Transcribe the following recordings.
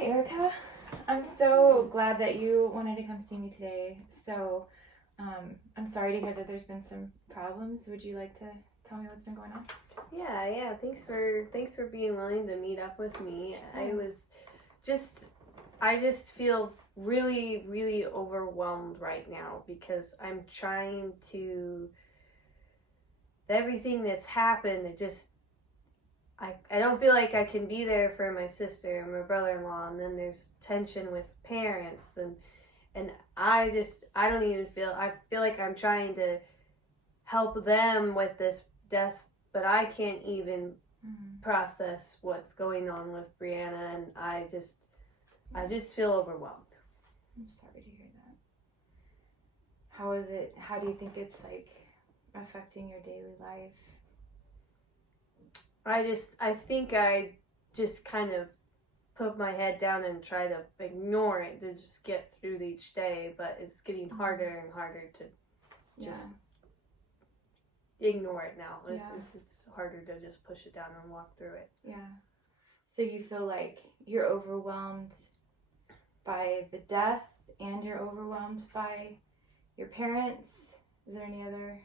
Hi, Erica. I'm so glad that you wanted to come see me today. I'm sorry to hear that there's been some problems. Would you like to tell me what's been going on? Yeah. Thanks for being willing to meet up with me. I just feel really, really overwhelmed right now because I'm trying to everything that's happened. I don't feel like I can be there for my sister and my brother-in-law, and then there's tension with parents and I don't even I feel like I'm trying to help them with this death, but I can't even process what's going on with Brianna, and I just feel overwhelmed. I'm sorry to hear that. How is it? How do you think it's like affecting your daily life? I think I just kind of put my head down and try to ignore it to just get through each day, but it's getting harder and harder to just ignore it now. It's harder to just push it down and walk through it. Yeah. So you feel like you're overwhelmed by the death and you're overwhelmed by your parents? Is there any other...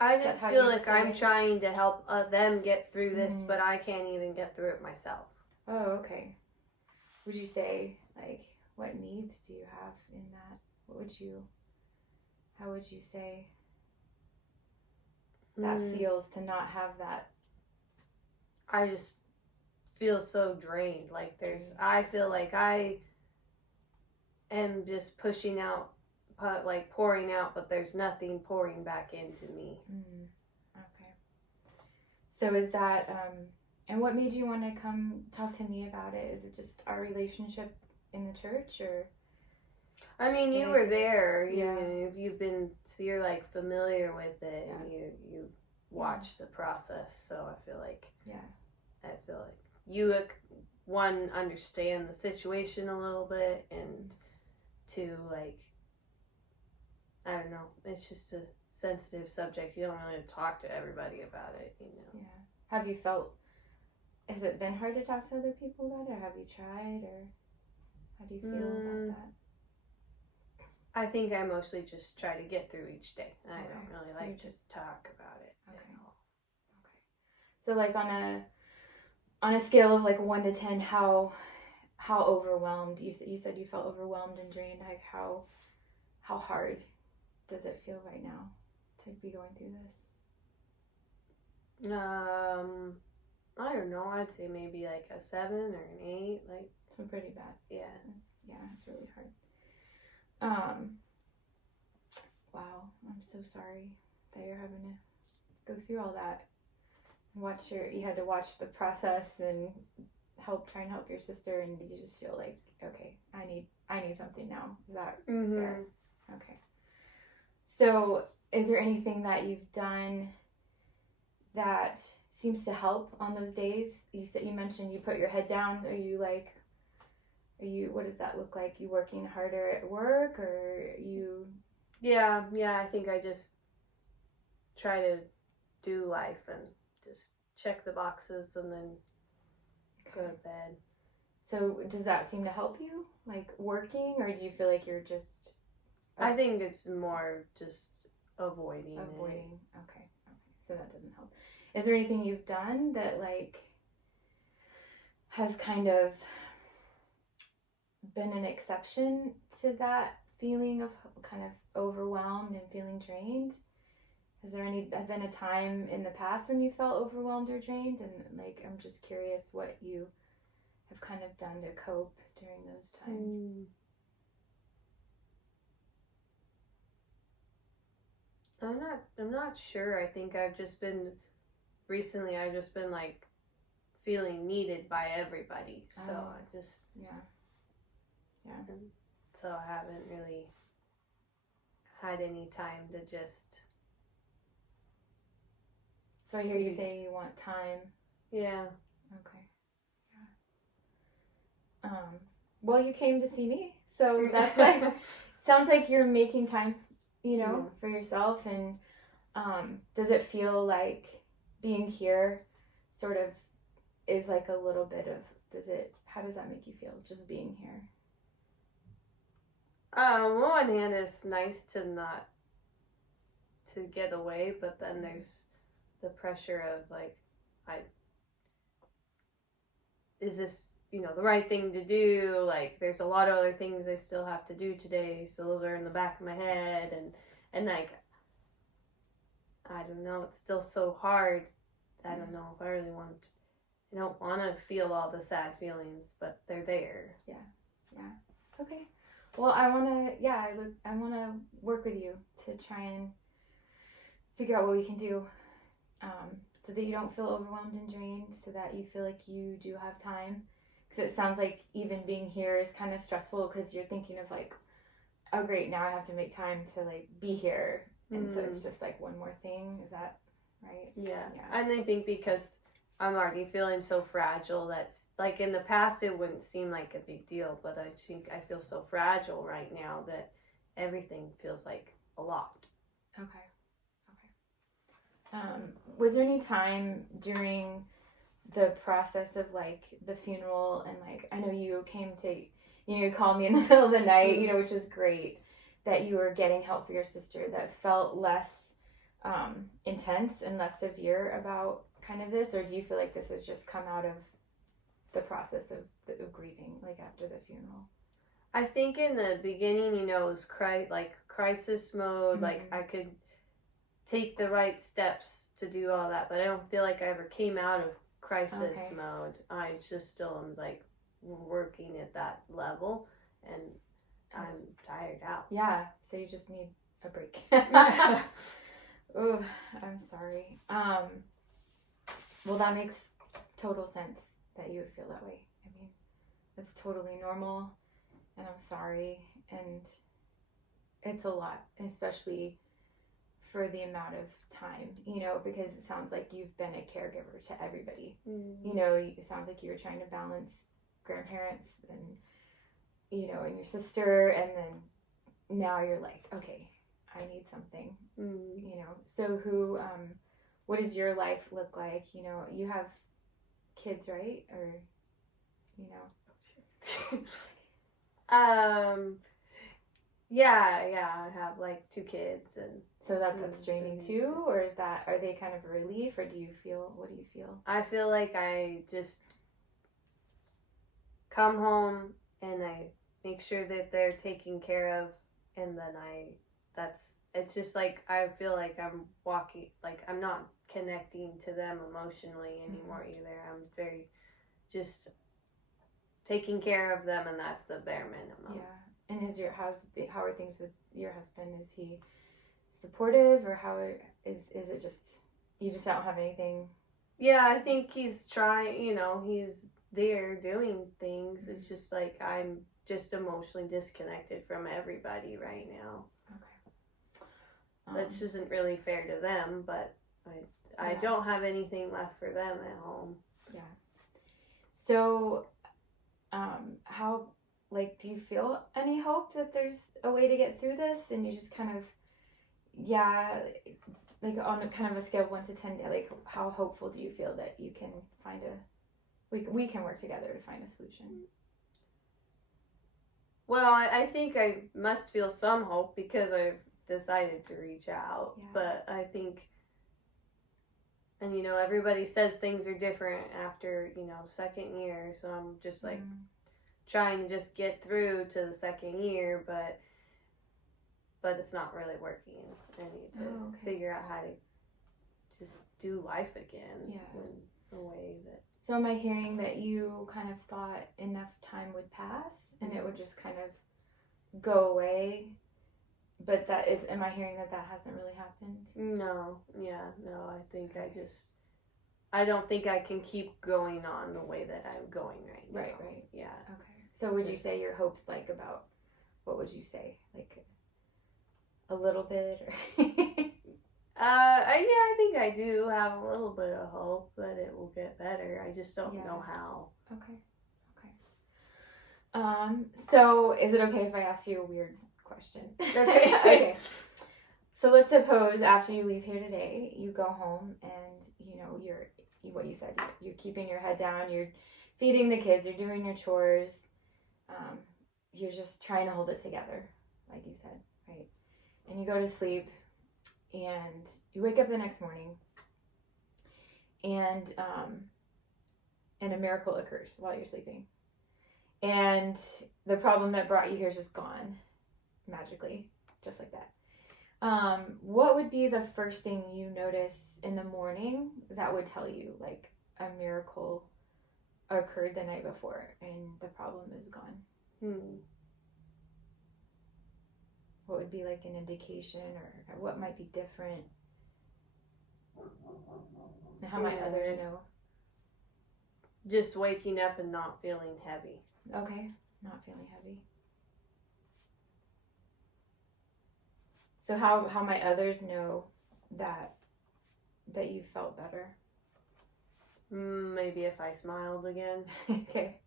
I just feel like I'm trying to help them get through this, but I can't even get through it myself. Oh, okay. Would you say, like, what needs do you have in that? How would you say that feels to not have that? I just feel so drained. Like I feel like I am just pushing out, like pouring out, but there's nothing pouring back into me. Okay. So is that, and what made you want to come talk to me about it? Is it just our relationship in the church, or? I mean, you were there. You're like familiar with it, and you watch the process. So I feel like you understand the situation a little bit, and two, like, I don't know. It's just a sensitive subject. You don't really talk to everybody about it, Yeah. Have you felt? Has it been hard to talk to other people about it, or have you tried, or how do you feel about that? I think I mostly just try to get through each day. I don't really like to talk about it at all. Okay. So, like, on a scale of like 1 to 10, how overwhelmed? You said you felt overwhelmed and drained. Like, how hard does it feel right now to be going through this? I don't know. I'd say maybe like a 7 or an 8. Like, so pretty bad. Yeah. It's really hard. Wow. I'm so sorry that you're having to go through all that. You had to watch the process and try and help your sister, and you just feel like, okay, I need something now. Is that fair? Okay. So, is there anything that you've done that seems to help on those days? You mentioned you put your head down. What does that look like? You working harder at work, or you? Yeah, I think I just try to do life and just check the boxes and then go to bed. So does that seem to help you, like working, or do you feel like you're just... I think it's more just avoiding. Okay. So that doesn't help. Is there anything you've done that, like, has kind of been an exception to that feeling of kind of overwhelmed and feeling drained? Has there been a time in the past when you felt overwhelmed or drained? And, like, I'm just curious what you have kind of done to cope during those times. I'm not sure. I think I've just been like feeling needed by everybody. So I just so I haven't really had any time to just... So I hear you say you want time. Yeah. Okay. Yeah. Well, you came to see me, so that's like, sounds like you're making time, for yourself. And does it feel like being here sort of is like a little bit of, how does that make you feel, just being here? On one hand, it's nice to get away, but then there's the pressure of like, is this, the right thing to do? Like, there's a lot of other things I still have to do today, so those are in the back of my head, and like, I don't know, it's still so hard. I don't know if I really I don't want to feel all the sad feelings, but they're there. Yeah. Okay. Well, I want to work with you to try and figure out what we can do, so that you don't feel overwhelmed and drained, so that you feel like you do have time. Because it sounds like even being here is kind of stressful, because you're thinking of like, oh great, now I have to make time to like be here, and so it's just like one more thing. Is that right? Yeah. And I think because I'm already feeling so fragile, that's like, in the past it wouldn't seem like a big deal, but I think I feel so fragile right now that everything feels like a lot. Okay. Was there any time during the process of like the funeral, and like, I know you came to, you called me in the middle of the night, which was great, that you were getting help for your sister, that felt less intense and less severe about kind of this? Or do you feel like this has just come out of the process of grieving, like after the funeral? I think in the beginning, it was crisis mode, like I could take the right steps to do all that, but I don't feel like I ever came out of crisis mode. I just still am like working at that level, and I'm tired out. Yeah, so you just need a break. Oh, I'm sorry. Well, that makes total sense that you would feel that way. I mean, that's totally normal, and I'm sorry, and it's a lot, especially for the amount of time, because it sounds like you've been a caregiver to everybody. It sounds like you were trying to balance grandparents and, and your sister, and then now you're like, okay, I need something, So what does your life look like? You have kids, right? Or, Yeah, I have like 2 kids, and so that's draining too, or are they kind of a relief, or what do you feel? I feel like I just come home and I make sure that they're taken care of, and then it's just like, I feel like I'm walking, like I'm not connecting to them emotionally anymore either. I'm very just taking care of them, and that's the bare minimum. Yeah. And how are things with your husband? Is he supportive, or how is it just, you just don't have anything? Yeah, I think he's trying, he's there doing things. It's just like, I'm just emotionally disconnected from everybody right now. Okay. Which isn't really fair to them, but I don't have anything left for them at home. Yeah. So, how, like, do you feel any hope that there's a way to get through this? And you just kind of, like on a kind of a scale of 1 to 10, like how hopeful do you feel that you can find we can work together to find a solution? Well, I think I must feel some hope because I've decided to reach out. Yeah. But I think, and everybody says things are different after, second year. So I'm just like trying to just get through to the second year, but it's not really working. I need to figure out how to just do life again in a way that... So am I hearing that you kind of thought enough time would pass and it would just kind of go away? But am I hearing that hasn't really happened? No. I think I don't think I can keep going on the way that I'm going right now. Right. Yeah. Okay. So would you say your hopes, like, about, what would you say? Like a little bit? Or I think I do have a little bit of hope that it will get better. I just don't know how. Okay. So is it okay if I ask you a weird question? Okay. Okay. So let's suppose after you leave here today, you go home and, what you said. You're keeping your head down. You're feeding the kids. You're doing your chores. You're just trying to hold it together, like you said, right? And you go to sleep, and you wake up the next morning, and a miracle occurs while you're sleeping, and the problem that brought you here is just gone magically, just like that. What would be the first thing you notice in the morning that would tell you like a miracle occurred the night before and the problem is gone? What would be like an indication, or what might be different? How might others know? Just waking up and not feeling heavy. Okay, not feeling heavy. So how might others know that you felt better? Maybe if I smiled again. Okay.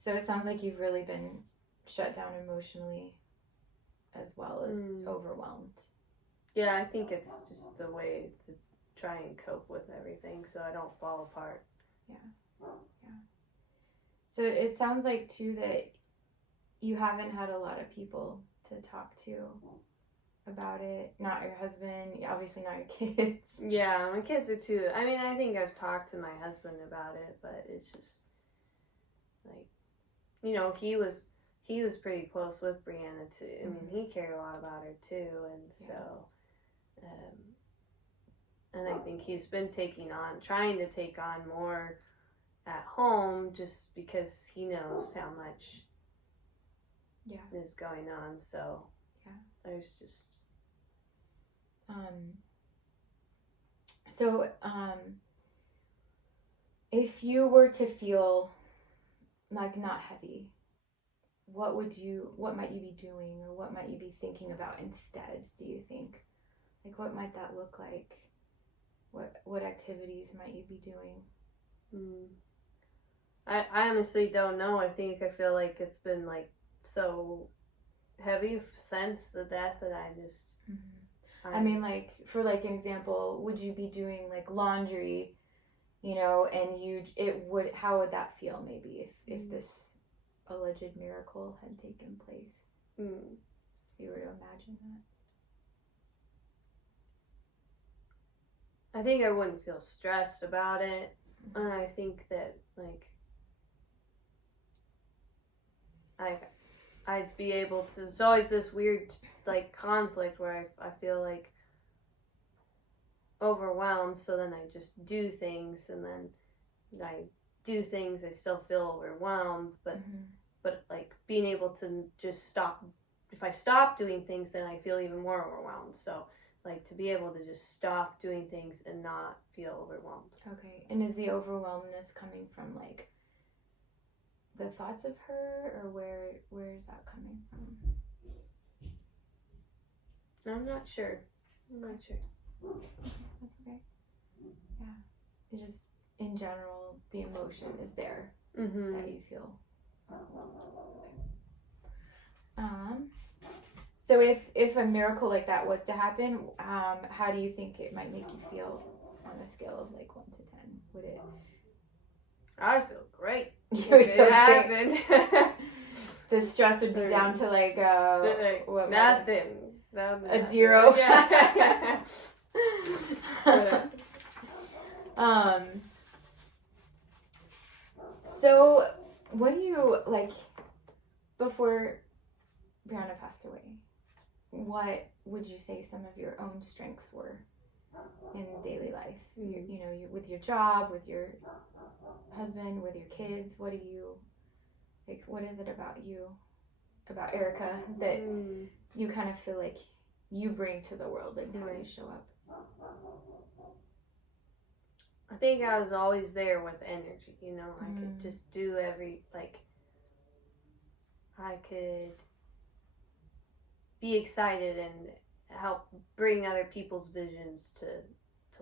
So it sounds like you've really been shut down emotionally as well as overwhelmed. Yeah, I think it's just the way to try and cope with everything so I don't fall apart. Yeah. So it sounds like too that you haven't had a lot of people to talk to about it. Not your husband, obviously not your kids. Yeah, my kids are too. I mean, I think I've talked to my husband about it, but it's just like, you know, he was pretty close with Brianna too. I mean, he cared a lot about her too, and so, and I think he's been trying to take on more at home just because he knows how much is going on. So there's just if you were to feel like not heavy, what might you be doing, or what might you be thinking about instead, do you think? Like, what might that look like? What activities might you be doing? I honestly don't know. I feel like it's been like so heavy since the death that I just I mean, like, for like an example, would you be doing like laundry, you know, and how would that feel maybe if this alleged miracle had taken place? If you were to imagine that. I think I wouldn't feel stressed about it. And I think that I'd be able to, there's always this weird like conflict where I feel like overwhelmed, so then I just do things, and then I do things, I still feel overwhelmed, but like being able to just stop. If I stop doing things, then I feel even more overwhelmed. So like to be able to just stop doing things and not feel overwhelmed. Okay. And is the overwhelmness coming from like the thoughts of her, or where is that coming from? I'm not sure. That's okay. Yeah. It's just, in general, the emotion is there that you feel overwhelmed. So if a miracle like that was to happen, how do you think it might make you feel on a scale of like 1 to 10? Would it? I feel great. It happened. The stress would be down to like what? Nothing. A 0. Yeah. So what do you like before Brianna passed away? What would you say some of your own strengths were in daily life? You know, with your job, with your husband, with your kids. What do you like? What is it about you, about Erica, that you kind of feel like you bring to the world, and how you show up? I think I was always there with energy, you know. I could just do I could be excited and help bring other people's visions to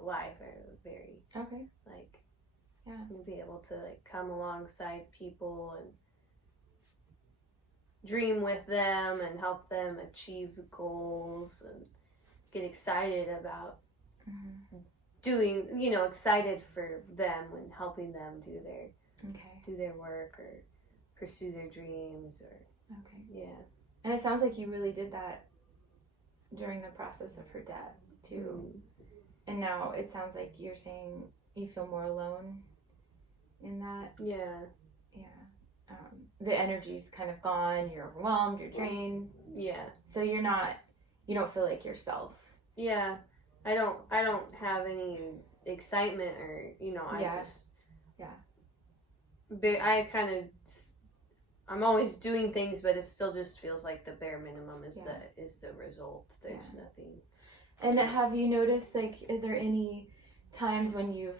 life. Very be able to like come alongside people and dream with them and help them achieve goals, and get excited about Mm-hmm. doing, excited for them and helping them Okay. do their work or pursue their dreams or Okay. yeah. And it sounds like you really did that during the process of her death too. And now it sounds like you're saying you feel more alone in that. Yeah. Yeah. The energy's kind of gone. You're overwhelmed. You're drained. Yeah. So you don't feel like yourself. Yeah. I don't have any excitement or, Yeah. I kind of, I'm always doing things, but it still just feels like the bare minimum is the result. There's nothing. And have you noticed, like, are there any times when you're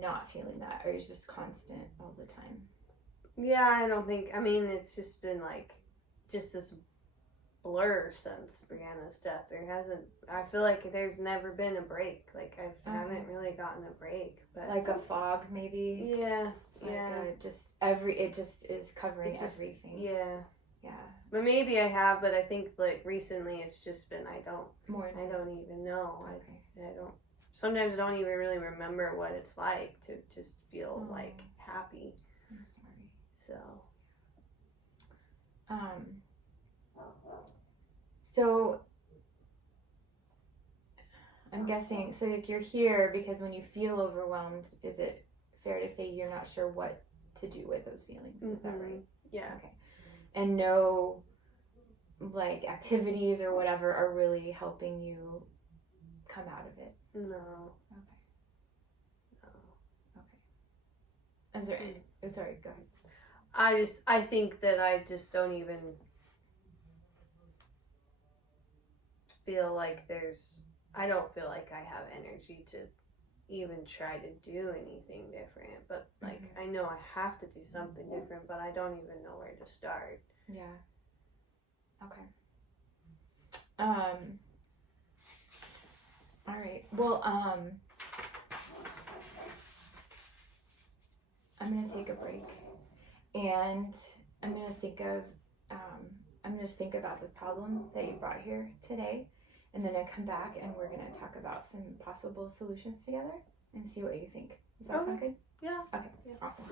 not feeling that, or it's just constant all the time? Yeah, I don't think, it's just been like, just this blur since Brianna's death. I feel like there's never been a break. Like, I haven't really gotten a break. But like a fog, maybe? Yeah, it just is covering everything. Yeah. Yeah. But maybe I have, but I think, like, recently it's just been, I don't even know. Okay. Sometimes I don't even really remember what it's like to just feel, like, happy. I'm sorry. So. So I'm guessing, so like you're here because when you feel overwhelmed, is it fair to say you're not sure what to do with those feelings? Is that right? Yeah. Okay. And no, like, activities or whatever are really helping you come out of it? No. Okay. No. Okay. Is there any, sorry, go ahead. I think that I just don't even feel like I don't feel like I have energy to even try to do anything different. But, like, I know I have to do something different, but I don't even know where to start. Yeah. Okay. All right. Well, I'm gonna take a break, and I'm gonna think about the problem that you brought here today, and then I come back and we're gonna talk about some possible solutions together and see what you think. Does that sound good? Yeah. Okay. Yeah. Awesome.